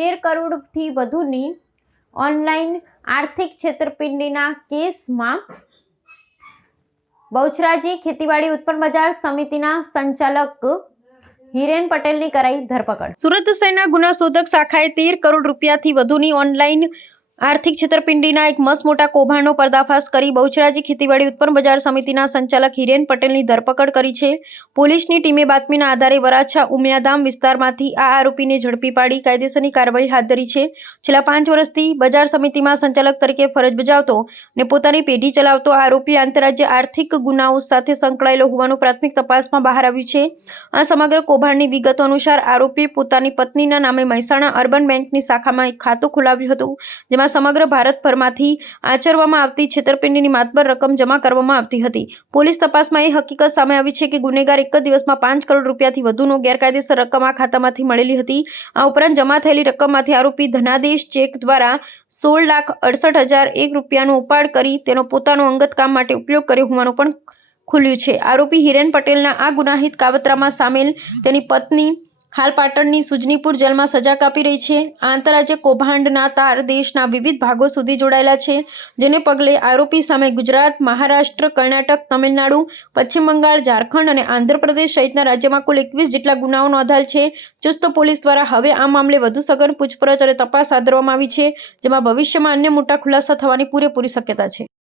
13 કરોડથી વધુની ઓનલાઈન આર્થિક છેતરપિંડીના કેસમાં બહુચરાજી ખેતીવાડી ઉત્પન્ન બજાર સમિતિના સંચાલક હિરેન પટેલની કરાઈ ધરપકડ। સુરત શહેરના ગુના શોધક શાખાએ 13 કરોડ રૂપિયાથી વધુની ઓનલાઈન આર્થિક છેતરપિંડીના એક મસમોટા કૌભાંડનો પર્દાફાશ કરી બહુચરાજી ખેતીવાડી ઉત્પન્ન બજાર સમિતિના સંચાલક હિરેન પટેલની ધરપકડ કરી છે। પોલીસની ટીમે બાતમીના આધારે વરાછા ઉમિયાધામ વિસ્તારમાંથી આ આરોપીને ઝડપી પાડી કાયદેસરની કાર્યવાહી હાથ ધરી છે। છેલ્લા 5 વર્ષથી બજાર સમિતિમાં સંચાલક તરીકે ફરજ બજાવતો અને પોતાની પેઢી ચલાવતો આરોપી આંતરરાજ્ય આર્થિક ગુનાઓ સાથે સંકળાયેલો હોવાનું પ્રાથમિક તપાસમાં બહાર આવ્યું છે। આ સમગ્ર કૌભાંડની વિગતો અનુસાર આરોપીએ પોતાની પત્નીના નામે મહેસાણા અર્બન બેંકની શાખામાં એક ખાતું ખોલાવ્યું હતું, જેમાં સમગ્ર ભારતભરમાંથી આચરવામાં આવતી છેતરપિંડીની માતબર રકમ જમા કરવામાં આવતી હતી। પોલીસ તપાસમાં એ હકીકત સામે આવી છે કે ગુનેગાર એક જ દિવસમાં 5 કરોડ રૂપિયાથી વધુનો ગેરકાયદેસર રકમ આ ખાતામાંથી મળેલી હતી। આ ઉપરાંત જમા થયેલી રકમમાંથી આરોપી ધનાદેશ ચેક દ્વારા 16,68,001 રૂપિયાનો ઉપાડ કરી તેનો પોતાનો અંગત કામ માટે ઉપયોગ કર્યો હોવાનું પણ ખુલ્યું છે। આરોપી હિરેન પટેલના આ ગુનાહિત કાવતરામાં સામેલ તેની પત્ની હાલ પાટણની સુજનીપુર જેલમાં સજા કાપી રહી છે। આ આંતરરાજ્ય કૌભાંડના તાર દેશના વિવિધ ભાગો સુધી જોડાયેલા છે, જેને પગલે આરોપી સામે ગુજરાત, મહારાષ્ટ્ર, કર્ણાટક, તમિલનાડુ, પશ્ચિમ બંગાળ, ઝારખંડ અને આંધ્રપ્રદેશ સહિતના રાજ્યોમાં કુલ 21 જેટલા ગુનાઓ નોંધાયેલ છે। ચુસ્ત પોલીસ દ્વારા હવે આ મામલે વધુ સઘન પૂછપરછ અને તપાસ હાથ ધરવામાં આવી છે, જેમાં ભવિષ્યમાં અન્ય મોટા ખુલાસા થવાની પૂરેપૂરી શક્યતા છે।